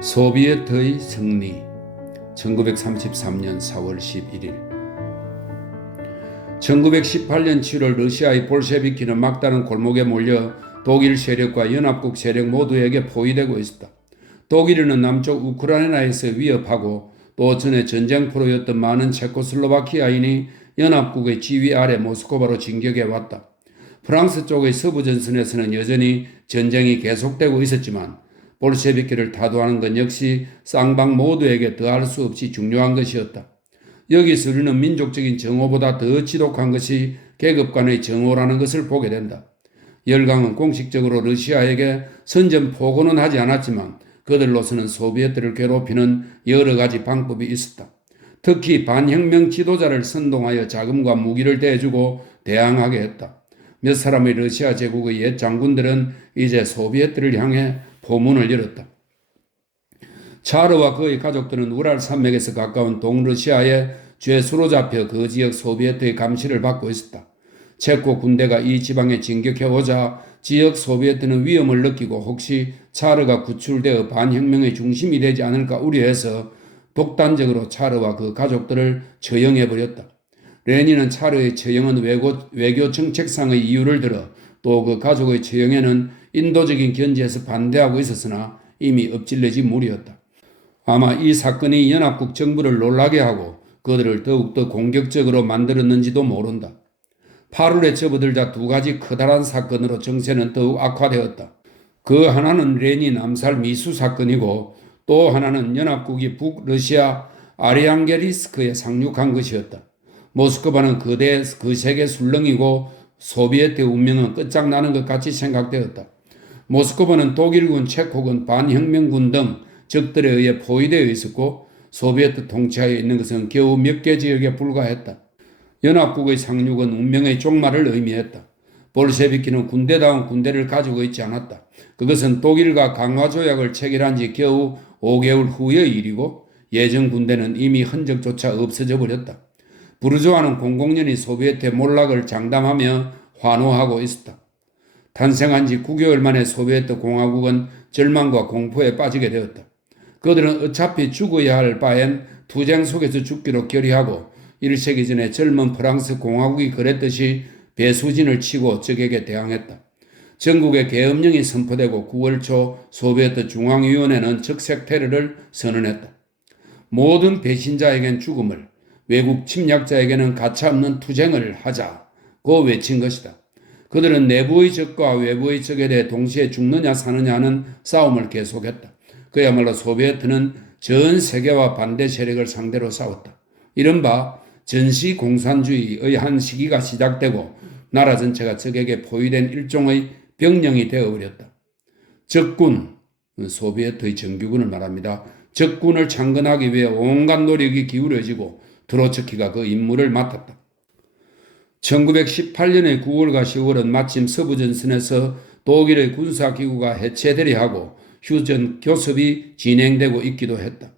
소비에트의 승리 1933년 4월 11일 1918년 7월 러시아의 볼셰비키는 막다른 골목에 몰려 독일 세력과 연합국 세력 모두에게 포위되고 있었다. 독일은 남쪽 우크라이나에서 위협하고 또 전에 전쟁포로였던 많은 체코슬로바키아인이 연합국의 지휘 아래 모스크바로 진격해 왔다. 프랑스 쪽의 서부 전선에서는 여전히 전쟁이 계속되고 있었지만 볼셰비키를 타도하는 것 역시 쌍방 모두에게 더할 수 없이 중요한 것이었다. 여기서 우리는 민족적인 정오보다 더 지독한 것이 계급 간의 정오라는 것을 보게 된다. 열강은 공식적으로 러시아에게 선전 포고는 하지 않았지만 그들로서는 소비에트를 괴롭히는 여러 가지 방법이 있었다. 특히 반혁명 지도자를 선동하여 자금과 무기를 대주고 대항하게 했다. 몇 사람의 러시아 제국의 옛 장군들은 이제 소비에트를 향해 포문을 열었다. 차르와 그의 가족들은 우랄 산맥에서 가까운 동러시아의 죄수로 잡혀 그 지역 소비에트의 감시를 받고 있었다. 체코 군대가 이 지방에 진격해오자 지역 소비에트는 위험을 느끼고 혹시 차르가 구출되어 반혁명의 중심이 되지 않을까 우려해서 독단적으로 차르와 그 가족들을 처형해버렸다. 레닌은 차르의 처형은 외교 정책상의 이유를 들어 또 그 가족의 처형에는 인도적인 견지에서 반대하고 있었으나 이미 엎질러진 물이었다. 아마 이 사건이 연합국 정부를 놀라게 하고 그들을 더욱더 공격적으로 만들었는지도 모른다. 8월에 접어들자 두 가지 커다란 사건으로 정세는 더욱 악화되었다. 그 하나는 레닌 암살 미수 사건이고 또 하나는 연합국이 북러시아 아리앙게리스크에 상륙한 것이었다. 모스크바는 그 세계 술렁이고 소비에트의 운명은 끝장나는 것 같이 생각되었다. 모스크바는 독일군, 체코군, 반혁명군 등 적들에 의해 포위되어 있었고 소비에트 통치하에 있는 것은 겨우 몇 개 지역에 불과했다. 연합국의 상륙은 운명의 종말을 의미했다. 볼셰비키는 군대다운 군대를 가지고 있지 않았다. 그것은 독일과 강화조약을 체결한 지 겨우 5개월 후의 일이고 예전 군대는 이미 흔적조차 없어져 버렸다. 부르주아는 공공연히 소비에트의 몰락을 장담하며 환호하고 있었다. 탄생한 지 9개월 만에 소비에트 공화국은 절망과 공포에 빠지게 되었다. 그들은 어차피 죽어야 할 바엔 투쟁 속에서 죽기로 결의하고 1세기 전에 젊은 프랑스 공화국이 그랬듯이 배수진을 치고 적에게 대항했다. 전국에 계엄령이 선포되고 9월 초 소비에트 중앙위원회는 적색 테러를 선언했다. 모든 배신자에겐 죽음을, 외국 침략자에게는 가차없는 투쟁을 하자고 외친 것이다. 그들은 내부의 적과 외부의 적에 대해 동시에 죽느냐 사느냐 하는 싸움을 계속했다. 그야말로 소비에트는 전 세계와 반대 세력을 상대로 싸웠다. 이른바 전시공산주의의 한 시기가 시작되고 나라 전체가 적에게 포위된 일종의 병령이 되어버렸다. 적군, 소비에트의 정규군을 말합니다. 적군을 창건하기 위해 온갖 노력이 기울여지고 트로츠키가 그 임무를 맡았다. 1918년의 9월과 10월은 마침 서부전선에서 독일의 군사기구가 해체되려 하고 휴전 교섭이 진행되고 있기도 했다.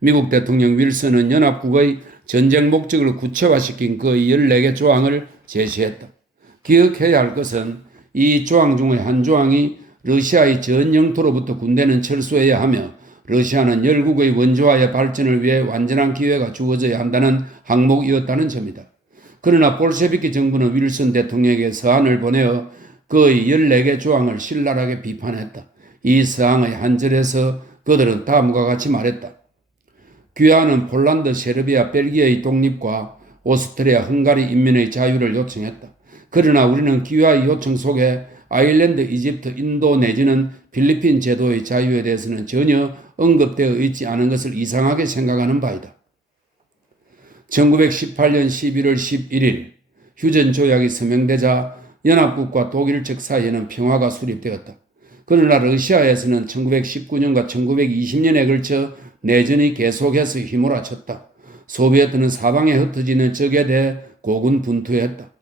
미국 대통령 윌슨은 연합국의 전쟁 목적을 구체화시킨 그 14개 조항을 제시했다. 기억해야 할 것은 이 조항 중의 한 조항이 러시아의 전 영토로부터 군대는 철수해야 하며 러시아는 열국의 원조화의 발전을 위해 완전한 기회가 주어져야 한다는 항목이었다는 점이다. 그러나 볼셰비키 정부는 윌슨 대통령에게 서한을 보내어 그의 14개 조항을 신랄하게 비판했다. 이 서항의 한 절에서 그들은 다음과 같이 말했다. 귀하는 폴란드, 세르비아, 벨기에의 독립과 오스트리아, 헝가리 인민의 자유를 요청했다. 그러나 우리는 귀하의 요청 속에 아일랜드, 이집트, 인도 내지는 필리핀 제도의 자유에 대해서는 전혀 언급되어 있지 않은 것을 이상하게 생각하는 바이다. 1918년 11월 11일 휴전 조약이 서명되자 연합국과 독일 측 사이에는 평화가 수립되었다. 그러나 러시아에서는 1919년과 1920년에 걸쳐 내전이 계속해서 휘몰아쳤다. 소비에트는 사방에 흩어지는 적에 대해 고군분투했다.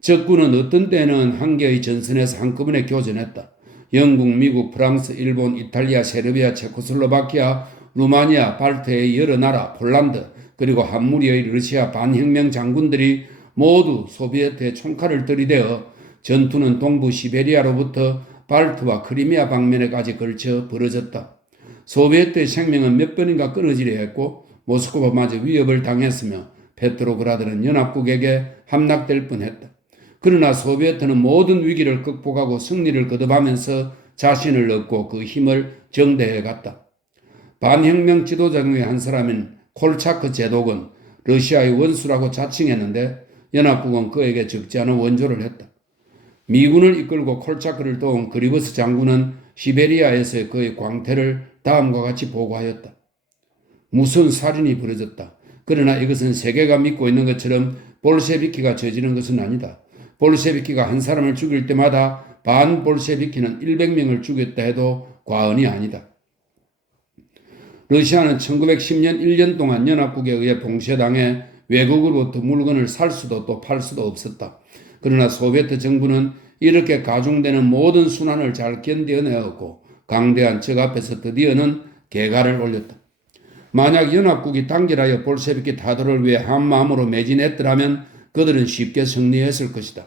적군은 어떤 때는 한 개의 전선에서 한꺼번에 교전했다. 영국, 미국, 프랑스, 일본, 이탈리아, 세르비아, 체코슬로바키아, 루마니아, 발트의 여러 나라, 폴란드, 그리고 한 무리의 러시아 반혁명 장군들이 모두 소비에트의 총칼을 들이대어 전투는 동부 시베리아로부터 발트와 크리미아 방면에까지 걸쳐 벌어졌다. 소비에트의 생명은 몇 번인가 끊어지려 했고 모스크바마저 위협을 당했으며 페트로그라드는 연합국에게 함락될 뻔했다. 그러나 소비에트는 모든 위기를 극복하고 승리를 거듭하면서 자신을 얻고 그 힘을 정대해 갔다. 반혁명 지도자 중의 한 사람인 콜차크 제독은 러시아의 원수라고 자칭했는데 연합국은 그에게 적지 않은 원조를 했다. 미군을 이끌고 콜차크를 도운 그리버스 장군은 시베리아에서의 그의 광태를 다음과 같이 보고하였다. 무슨 살인이 벌어졌다. 그러나 이것은 세계가 믿고 있는 것처럼 볼셰비키가 저지른 것은 아니다. 볼셰비키가 한 사람을 죽일 때마다 반볼셰비키는 100명을 죽였다 해도 과언이 아니다. 러시아는 1910년 1년 동안 연합국에 의해 봉쇄당해 외국으로부터 물건을 살 수도 또 팔 수도 없었다. 그러나 소비에트 정부는 이렇게 가중되는 모든 순환을 잘 견뎌내었고 강대한 적 앞에서 드디어는 개가를 올렸다. 만약 연합국이 단결하여 볼셰비키 타도를 위해 한마음으로 매진했더라면 그들은 쉽게 승리했을 것이다.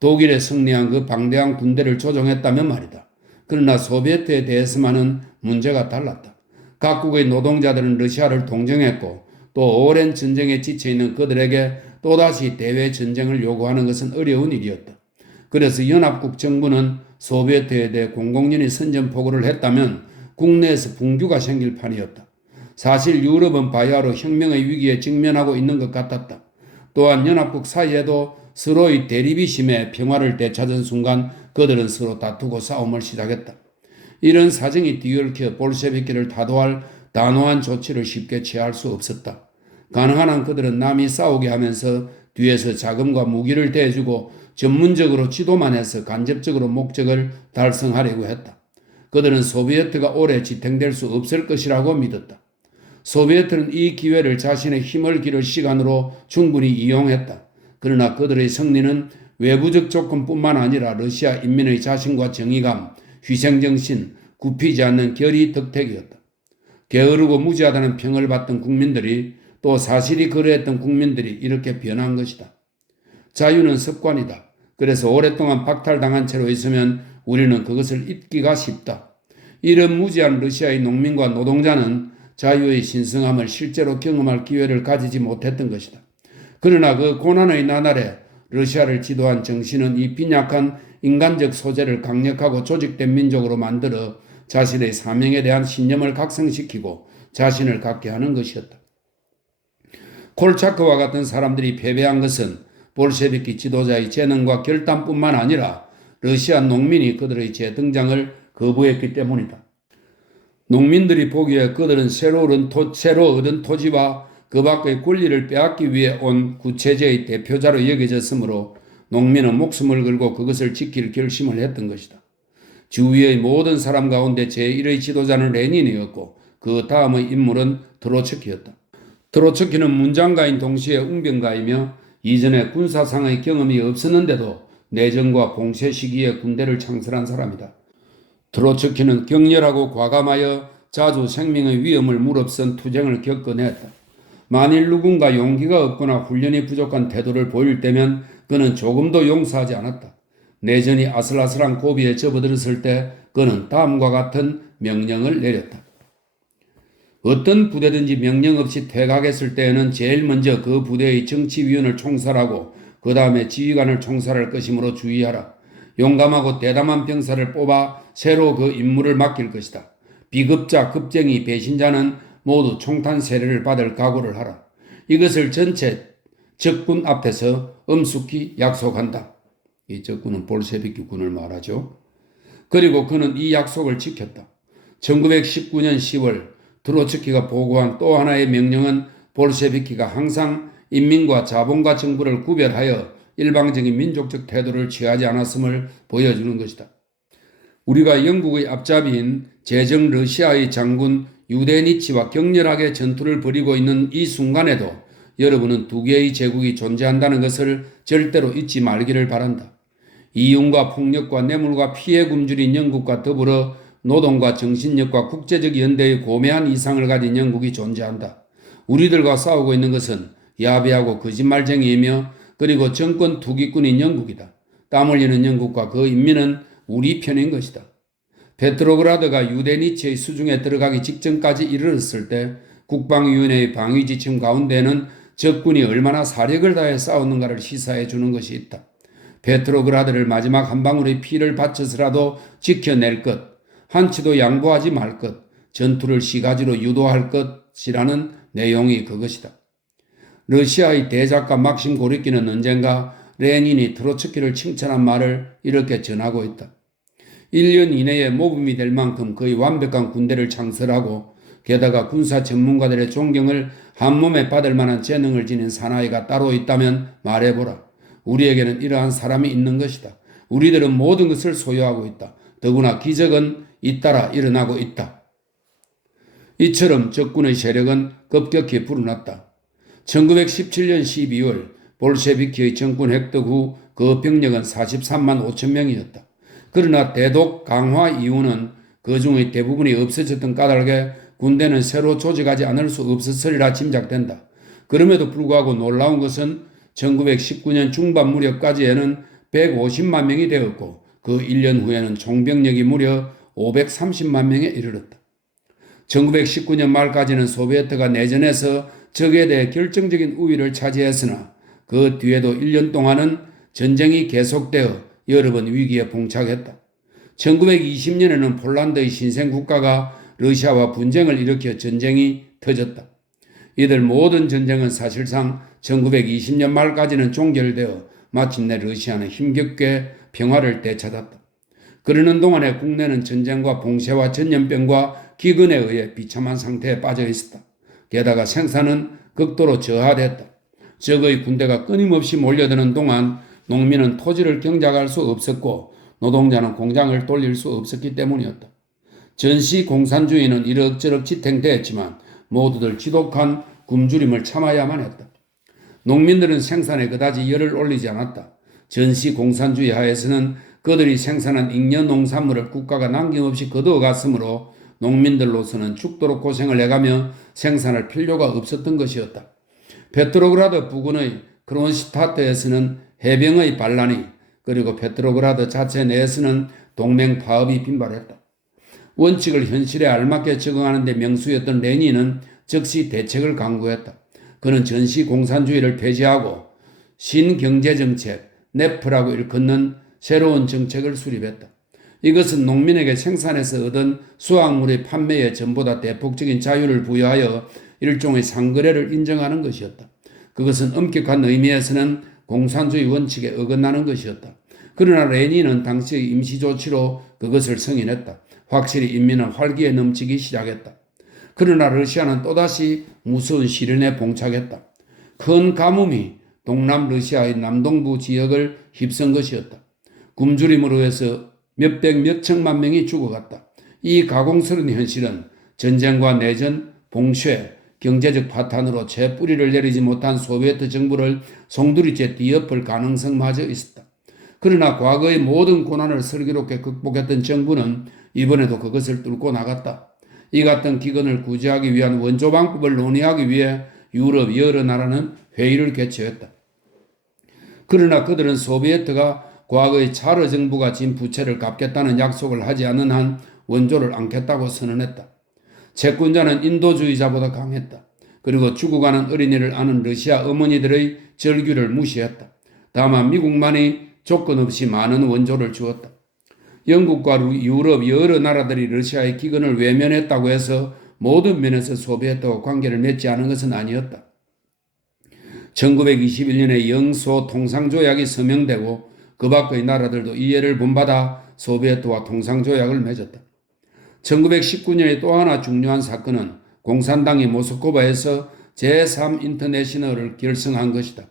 독일에 승리한 그 방대한 군대를 조종했다면 말이다. 그러나 소비에트에 대해서만은 문제가 달랐다. 각국의 노동자들은 러시아를 동정했고 또 오랜 전쟁에 지쳐있는 그들에게 또다시 대외 전쟁을 요구하는 것은 어려운 일이었다. 그래서 연합국 정부는 소비에트에 대해 공공연히 선전포고를 했다면 국내에서 분규가 생길 판이었다. 사실 유럽은 바야흐로 혁명의 위기에 직면하고 있는 것 같았다. 또한 연합국 사이에도 서로의 대립이 심해 평화를 되찾은 순간 그들은 서로 다투고 싸움을 시작했다. 이런 사정이 뒤얽혀 볼셰비키를 타도할 단호한 조치를 쉽게 취할 수 없었다. 가능한 한 그들은 남이 싸우게 하면서 뒤에서 자금과 무기를 대주고 전문적으로 지도만 해서 간접적으로 목적을 달성하려고 했다. 그들은 소비에트가 오래 지탱될 수 없을 것이라고 믿었다. 소비에트는 이 기회를 자신의 힘을 기를 시간으로 충분히 이용했다. 그러나 그들의 승리는 외부적 조건뿐만 아니라 러시아 인민의 자신과 정의감, 희생정신, 굽히지 않는 결의 덕택이었다. 게으르고 무지하다는 평을 받던 국민들이 또 사실이 그러했던 국민들이 이렇게 변한 것이다. 자유는 습관이다. 그래서 오랫동안 박탈당한 채로 있으면 우리는 그것을 잊기가 쉽다. 이런 무지한 러시아의 농민과 노동자는 자유의 신성함을 실제로 경험할 기회를 가지지 못했던 것이다. 그러나 그 고난의 나날에 러시아를 지도한 정신은 이 빈약한 인간적 소재를 강력하고 조직된 민족으로 만들어 자신의 사명에 대한 신념을 각성시키고 자신을 갖게 하는 것이었다. 콜차크와 같은 사람들이 패배한 것은 볼셰비키 지도자의 재능과 결단뿐만 아니라 러시아 농민이 그들의 재등장을 거부했기 때문이다. 농민들이 보기에 그들은 새로 얻은 토지와 그 밖의 권리를 빼앗기 위해 온 구체제의 대표자로 여겨졌으므로 농민은 목숨을 걸고 그것을 지킬 결심을 했던 것이다. 주위의 모든 사람 가운데 제1의 지도자는 레닌이었고 그 다음의 인물은 트로츠키였다. 트로츠키는 문장가인 동시에 웅변가이며 이전에 군사상의 경험이 없었는데도 내전과 봉쇄 시기에 군대를 창설한 사람이다. 트로츠키는 격렬하고 과감하여 자주 생명의 위험을 무릅쓴 투쟁을 겪어냈다. 만일 누군가 용기가 없거나 훈련이 부족한 태도를 보일 때면 그는 조금도 용서하지 않았다. 내전이 아슬아슬한 고비에 접어들었을 때 그는 다음과 같은 명령을 내렸다. 어떤 부대든지 명령 없이 퇴각했을 때에는 제일 먼저 그 부대의 정치위원을 총살하고 그 다음에 지휘관을 총살할 것이므로 주의하라. 용감하고 대담한 병사를 뽑아 새로 그 임무를 맡길 것이다. 비급자, 급쟁이, 배신자는 모두 총탄 세례를 받을 각오를 하라. 이것을 전체 적군 앞에서 엄숙히 약속한다. 이 적군은 볼셰비키 군을 말하죠. 그리고 그는 이 약속을 지켰다. 1919년 10월 트로츠키가 보고한 또 하나의 명령은 볼셰비키가 항상 인민과 자본과 정부를 구별하여 일방적인 민족적 태도를 취하지 않았음을 보여주는 것이다. 우리가 영국의 앞잡이인 제정 러시아의 장군 유데니치와 격렬하게 전투를 벌이고 있는 이 순간에도 여러분은 두 개의 제국이 존재한다는 것을 절대로 잊지 말기를 바란다. 이윤과 폭력과 뇌물과 피해 굶주린 영국과 더불어 노동과 정신력과 국제적 연대의 고매한 이상을 가진 영국이 존재한다. 우리들과 싸우고 있는 것은 야비하고 거짓말쟁이이며 그리고 정권 투기꾼인 영국이다. 땀 흘리는 영국과 그 인민은 우리 편인 것이다. 페트로그라드가 유대니치의 수중에 들어가기 직전까지 이르렀을 때 국방위원회의 방위 지침 가운데는 적군이 얼마나 사력을 다해 싸웠는가를 시사해 주는 것이 있다. 페트로그라드를 마지막 한 방울의 피를 바쳐서라도 지켜낼 것, 한치도 양보하지 말 것, 전투를 시가지로 유도할 것이라는 내용이 그것이다. 러시아의 대작가 막심 고리키는 언젠가 레닌이 트로츠키를 칭찬한 말을 이렇게 전하고 있다. 1년 이내에 모범이 될 만큼 거의 완벽한 군대를 창설하고 게다가 군사 전문가들의 존경을 한몸에 받을 만한 재능을 지닌 사나이가 따로 있다면 말해보라. 우리에게는 이러한 사람이 있는 것이다. 우리들은 모든 것을 소유하고 있다. 더구나 기적은 잇따라 일어나고 있다. 이처럼 적군의 세력은 급격히 불어났다. 1917년 12월 볼셰비키의 정권 획득 후 그 병력은 43만 5천 명이었다. 그러나 대독 강화 이후는 그 중의 대부분이 없어졌던 까닭에 군대는 새로 조직하지 않을 수 없었으리라 짐작된다. 그럼에도 불구하고 놀라운 것은 1919년 중반 무렵까지에는 150만 명이 되었고 그 1년 후에는 총병력이 무려 530만 명에 이르렀다. 1919년 말까지는 소비에트가 내전에서 적에 대해 결정적인 우위를 차지했으나 그 뒤에도 1년 동안은 전쟁이 계속되어 여러 번 위기에 봉착했다. 1920년에는 폴란드의 신생국가가 러시아와 분쟁을 일으켜 전쟁이 터졌다. 이들 모든 전쟁은 사실상 1920년 말까지는 종결되어 마침내 러시아는 힘겹게 평화를 되찾았다. 그러는 동안에 국내는 전쟁과 봉쇄와 전염병과 기근에 의해 비참한 상태에 빠져 있었다. 게다가 생산은 극도로 저하됐다. 적의 군대가 끊임없이 몰려드는 동안 농민은 토지를 경작할 수 없었고 노동자는 공장을 돌릴 수 없었기 때문이었다. 전시 공산주의는 이럭저럭 지탱되었지만 모두들 지독한 굶주림을 참아야만 했다. 농민들은 생산에 그다지 열을 올리지 않았다. 전시 공산주의 하에서는 그들이 생산한 잉여 농산물을 국가가 남김없이 거두어갔으므로 농민들로서는 죽도록 고생을 해가며 생산할 필요가 없었던 것이었다. 페트로그라드 부근의 크론슈타트에서는 해병의 반란이 그리고 페트로그라드 자체 내에서는 동맹 파업이 빈발했다. 원칙을 현실에 알맞게 적응하는 데 명수였던 레닌은 즉시 대책을 강구했다. 그는 전시 공산주의를 폐지하고 신경제정책, 네프라고 일컫는 새로운 정책을 수립했다. 이것은 농민에게 생산에서 얻은 수확물의 판매에 전보다 대폭적인 자유를 부여하여 일종의 상거래를 인정하는 것이었다. 그것은 엄격한 의미에서는 공산주의 원칙에 어긋나는 것이었다. 그러나 레닌은 당시의 임시조치로 그것을 승인했다. 확실히 인민은 활기에 넘치기 시작했다. 그러나 러시아는 또다시 무서운 시련에 봉착했다. 큰 가뭄이 동남 러시아의 남동부 지역을 휩쓴 것이었다. 굶주림으로 해서 몇백 몇천만 명이 죽어갔다. 이 가공스러운 현실은 전쟁과 내전, 봉쇄, 경제적 파탄으로 채 뿌리를 내리지 못한 소비에트 정부를 송두리째 뒤엎을 가능성마저 있었다. 그러나 과거의 모든 고난을 슬기롭게 극복했던 정부는 이번에도 그것을 뚫고 나갔다. 이 같은 기근을 구제하기 위한 원조방법을 논의하기 위해 유럽 여러 나라는 회의를 개최했다. 그러나 그들은 소비에트가 과거의 차르 정부가 진 부채를 갚겠다는 약속을 하지 않는 한 원조를 않겠다고 선언했다. 채권자는 인도주의자보다 강했다. 그리고 죽어가는 어린이를 아는 러시아 어머니들의 절규를 무시했다. 다만 미국만이 조건 없이 많은 원조를 주었다. 영국과 유럽 여러 나라들이 러시아의 기근을 외면했다고 해서 모든 면에서 소비에트와 관계를 맺지 않은 것은 아니었다. 1921년에 영소 통상조약이 서명되고 그 밖의 나라들도 이해를 본받아 소비에트와 통상조약을 맺었다. 1919년의 또 하나 중요한 사건은 공산당이 모스크바에서 제3인터내셔널을 결성한 것이다.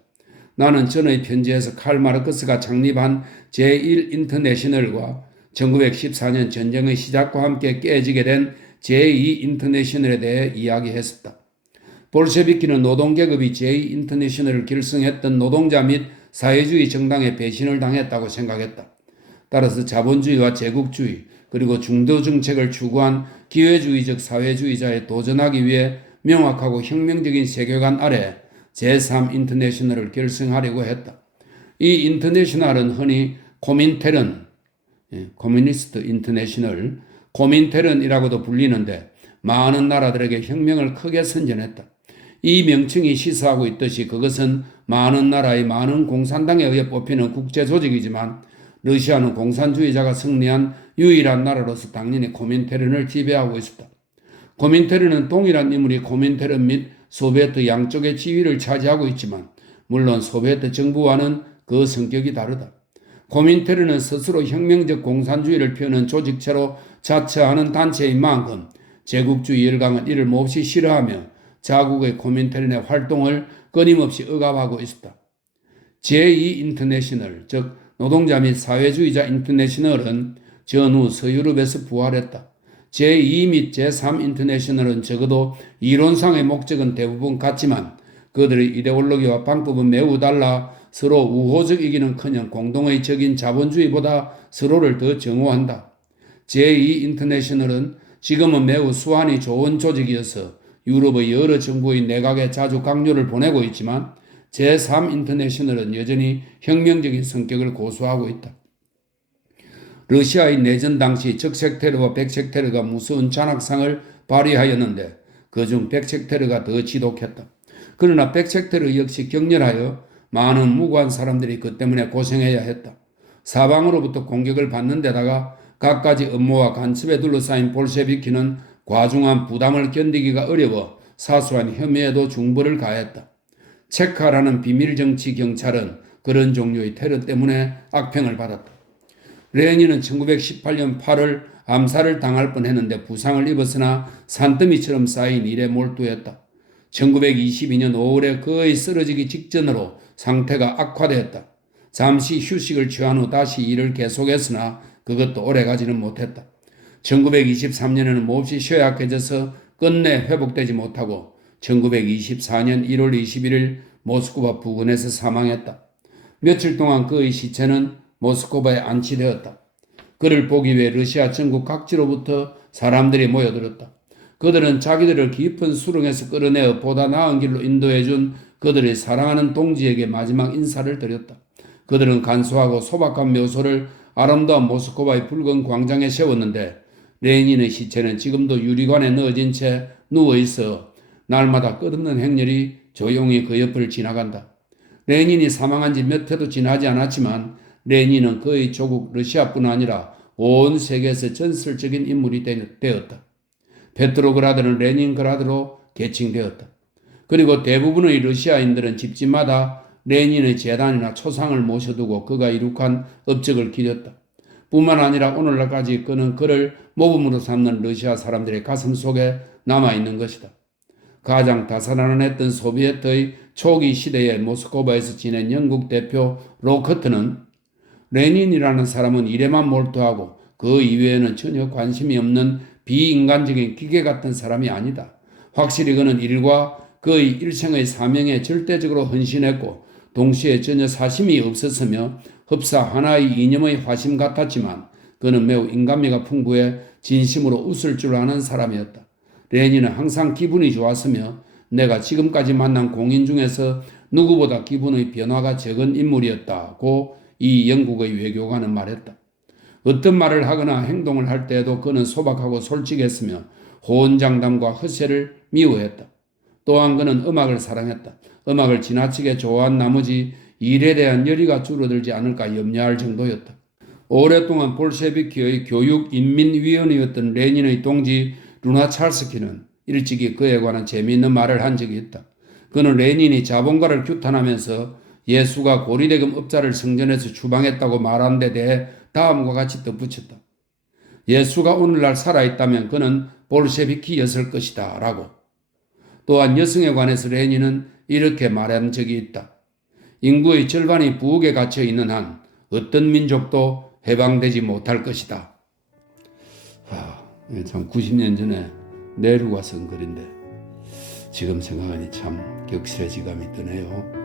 나는 전의 편지에서 칼 마르크스가 창립한 제1인터내셔널과 1914년 전쟁의 시작과 함께 깨지게 된 제2인터내셔널에 대해 이야기했었다. 볼셰비키는 노동계급이 제2인터내셔널을 결성했던 노동자 및 사회주의 정당에 배신을 당했다고 생각했다. 따라서 자본주의와 제국주의 그리고 중도 정책을 추구한 기회주의적 사회주의자에 도전하기 위해 명확하고 혁명적인 세계관 아래 제3인터내셔널을 결성하려고 했다. 이 인터내셔널은 흔히 코민테른, 커뮤니스트 인터내셔널, 코민테른이라고도 불리는데 많은 나라들에게 혁명을 크게 선전했다. 이 명칭이 시사하고 있듯이 그것은 많은 나라의 많은 공산당에 의해 뽑히는 국제조직이지만 러시아는 공산주의자가 승리한 유일한 나라로서 당연히 코민테른을 지배하고 있었다. 코민테른은 동일한 인물이 코민테른 및 소비에트 양쪽의 지위를 차지하고 있지만 물론 소비에트 정부와는 그 성격이 다르다. 코민테른은 스스로 혁명적 공산주의를 펴는 조직체로 자처하는 단체인 만큼 제국주의 열강은 이를 몹시 싫어하며 자국의 코민테른의 활동을 끊임없이 억압하고 있었다. 제2인터내셔널, 즉 노동자 및 사회주의자 인터내셔널은 전후 서유럽에서 부활했다. 제2 및 제3인터내셔널은 적어도 이론상의 목적은 대부분 같지만 그들의 이데올로기와 방법은 매우 달라 서로 우호적이기는커녕 공동의 적인 자본주의보다 서로를 더 정오한다. 제2인터내셔널은 지금은 매우 수완이 좋은 조직이어서 유럽의 여러 정부의 내각에 자주 강요를 보내고 있지만 제3인터내셔널은 여전히 혁명적인 성격을 고수하고 있다. 러시아의 내전 당시 적색 테러와 백색 테러가 무서운 잔악상을 발휘하였는데 그중 백색 테러가 더 지독했다. 그러나 백색 테러 역시 격렬하여 많은 무고한 사람들이 그 때문에 고생해야 했다. 사방으로부터 공격을 받는 데다가 갖가지 음모와 간첩에 둘러싸인 볼셰비키는 과중한 부담을 견디기가 어려워 사소한 혐의에도 중벌을 가했다. 체카라는 비밀정치 경찰은 그런 종류의 테러 때문에 악평을 받았다. 레닌은 1918년 8월 암살을 당할 뻔했는데 부상을 입었으나 산더미처럼 쌓인 일에 몰두했다. 1922년 5월에 거의 쓰러지기 직전으로 상태가 악화되었다. 잠시 휴식을 취한 후 다시 일을 계속했으나 그것도 오래가지는 못했다. 1923년에는 몹시 쇠약해져서 끝내 회복되지 못하고 1924년 1월 21일 모스크바 부근에서 사망했다. 며칠 동안 그의 시체는 모스크바에 안치되었다. 그를 보기 위해 러시아 전국 각지로부터 사람들이 모여들었다. 그들은 자기들을 깊은 수렁에서 끌어내어 보다 나은 길로 인도해준 그들의 사랑하는 동지에게 마지막 인사를 드렸다. 그들은 간소하고 소박한 묘소를 아름다운 모스크바의 붉은 광장에 세웠는데 레닌의 시체는 지금도 유리관에 넣어진 채 누워있어 날마다 끝없는 행렬이 조용히 그 옆을 지나간다. 레닌이 사망한 지 몇 해도 지나지 않았지만 레닌은 그의 조국 러시아뿐 아니라 온 세계에서 전설적인 인물이 되었다. 페트로그라드는 레닌그라드로 개칭되었다. 그리고 대부분의 러시아인들은 집집마다 레닌의 재단이나 초상을 모셔두고 그가 이룩한 업적을 기렸다. 뿐만 아니라 오늘날까지 그는 그를 모범으로 삼는 러시아 사람들의 가슴 속에 남아있는 것이다. 가장 다사다난했던 소비에트의 초기 시대에 모스크바에서 지낸 영국 대표 로커트는 레닌이라는 사람은 일에만 몰두하고 그 이외에는 전혀 관심이 없는 비인간적인 기계 같은 사람이 아니다. 확실히 그는 일과 그의 일생의 사명에 절대적으로 헌신했고 동시에 전혀 사심이 없었으며 흡사 하나의 이념의 화심 같았지만 그는 매우 인간미가 풍부해 진심으로 웃을 줄 아는 사람이었다. 레닌은 항상 기분이 좋았으며 내가 지금까지 만난 공인 중에서 누구보다 기분의 변화가 적은 인물이었다고 이 영국의 외교관은 말했다. 어떤 말을 하거나 행동을 할 때에도 그는 소박하고 솔직했으며 호언장담과 허세를 미워했다. 또한 그는 음악을 사랑했다. 음악을 지나치게 좋아한 나머지 일에 대한 열의가 줄어들지 않을까 염려할 정도였다. 오랫동안 볼셰비키의 교육인민위원이었던 레닌의 동지 루나찰스키는 일찍이 그에 관한 재미있는 말을 한 적이 있다. 그는 레닌이 자본가를 규탄하면서 예수가 고리대금 업자를 성전에서 추방했다고 말한 데 대해 다음과 같이 덧붙였다. 예수가 오늘날 살아있다면 그는 볼셰비키였을 것이다 라고. 또한 여성에 관해서 레닌은 이렇게 말한 적이 있다. 인구의 절반이 부엌에 갇혀 있는 한 어떤 민족도 해방되지 못할 것이다. 참 90년 전에 네루가 쓴 글인데 지금 생각하니 참 격실해지감이 드네요.